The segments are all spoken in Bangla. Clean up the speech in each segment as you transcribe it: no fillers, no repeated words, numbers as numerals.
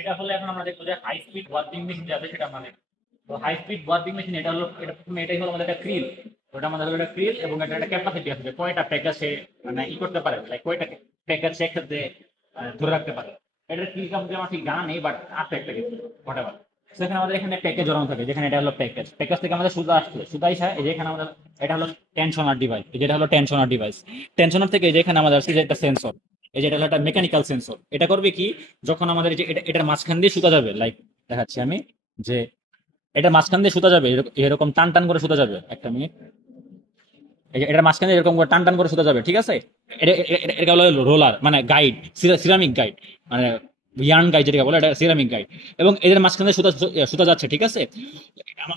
এটা হলে এখন আমরা দেখবো যে হাই স্পিড ওয়ার্পিং মেশিন যাবে সেটা আমরা দেখবো। তো হাই স্পিড ওয়ার্পিং মেশিন এটা হলো, এটা প্রথমে এটাই হলো আমাদের একটা ক্রিল। ওটা আমাদের হলো একটা ক্রিল এবং এটা একটা ক্যাপাসিটি আছে যে কয়টা প্যাকেজ সে মানে ই করতে পারে, লাইক কয়টা প্যাকেজ সে একসাথে ধরে রাখতে পারে। এটার ক্রিল কাউন্ট আমার ঠিক জানা নেই, বাট আছে একটা কিছু হোয়াটএভার। সেখানে আমাদের এখানে প্যাকেজ জড়ানো থাকে, যেখানে এটা হলো প্যাকেজ, প্যাকেজ থেকে আমাদের সুতা আসছে, সুতা আসা এই যে এখানে আমাদের এটা হলো টেনশনার ডিভাইস, যেটা হলো টেনশনার ডিভাইস। টেনশনার থেকে এই যে এখানে আমাদের আসছে যে একটা সেন্সর, এই যে এটা হলো একটা মেকানিক্যাল সেন্সর। এটা করবে কি, যখন আমাদের এই যে এটার মাঝখান দিয়ে সুতা যাবে, লাইক দেখাচ্ছি আমি, যে এটার মাঝখান দিয়ে সুতা যাবে, এরকম টান টান করে সুতা যাবে, একটা মিনিট, এই যে এটার মাঝখানে এরকম করে টান টান করে সুতা যাবে, ঠিক আছে। এটা হলো রোলার মানে গাইড, সিরামিক গাইড, মানে ইয়ার্ন গাইড যেটা বলে, এটা সিরামিক গাইড। এবং এদের মাঝখানে সুতা সুতা যাচ্ছে, ঠিক আছে।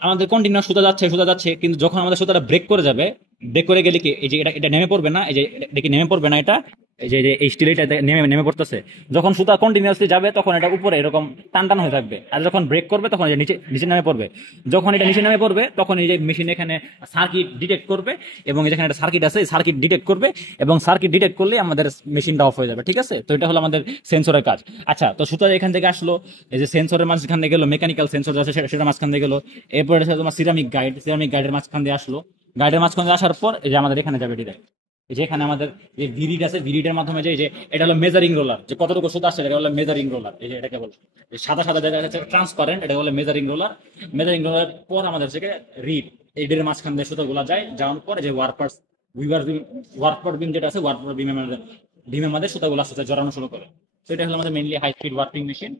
আমাদের কন্টিনিউ সুতা যাচ্ছে সুতা যাচ্ছে, কিন্তু যখন আমাদের সুতাটা ব্রেক করে যাবে, ব্রেক করে গেলে কি এই যে এটা এটা নেমে পড়বে না, এই যে এটা কি নেমে পড়বে না, এটা এই যে এই স্টিল এটা নেমে নেমে পড়তেছে। যখন সুতা কন্টিনিউয়াসলি যাবে তখন এটা উপরে এরকম টান টান হয়ে থাকবে, আর যখন ব্রেক করবে তখন এই যে নিচে নিচে নেমে পড়বে। যখন এটা নিচে নেমে পড়বে তখন এই যে মেশিন এখানে সার্কিট ডিটেক্ট করবে, এবং যেখানে একটা সার্কিট আছে সার্কিট ডিটেক্ট করবে, এবং সার্কিট ডিটেক্ট করলে আমাদের মেশিনটা অফ হয়ে যাবে, ঠিক আছে। তো এটা হলো আমাদের সেন্সরের কাজ। আচ্ছা, তো সুতা এখান থেকে আসলো, এই যে সেন্সরের মাঝখান দিয়ে গেলো, মেকানিক্যাল সেন্সর আছে সেটা মাঝখান দিয়ে গেলো। এরপরে তোমার সিরামিক গাইড, সিরামিক গাইডের মাঝখান দিয়ে আসলো। গাইডের মাঝখান দিয়ে আসার পর এই যে আমাদের এখানে যাবে ডিরেক্ট, এই যে এখানে আমাদের যে ভিরিড আছে, ভিরিডের মাধ্যমে যে এই যে এটা হলো মেজারিং রোলার, যে কতটুকু সুতা আসছে এটা হলো মেজারিং রোলার। এই যে এটাকে বলে যে সাদা সাদা যেটা আছে ট্রান্সপারেন্ট, এটা হলো মেজারিং রোলার। মেজারিং রোলার পর আমাদের থেকে রিড, এই ডের মাঝখান দিয়ে সুতাগুলো যায়, যাওয়ার পর যে ওয়ার্পার্স উইভার বিম, ওয়ার্পার বিম যেটা আছে, ওয়ার্পার বিমের মধ্যে সুতাগুলো আস্তে আস্তে জড়ানো শুরু করে। তো এটা হলো আমাদের mainly high speed warping machine.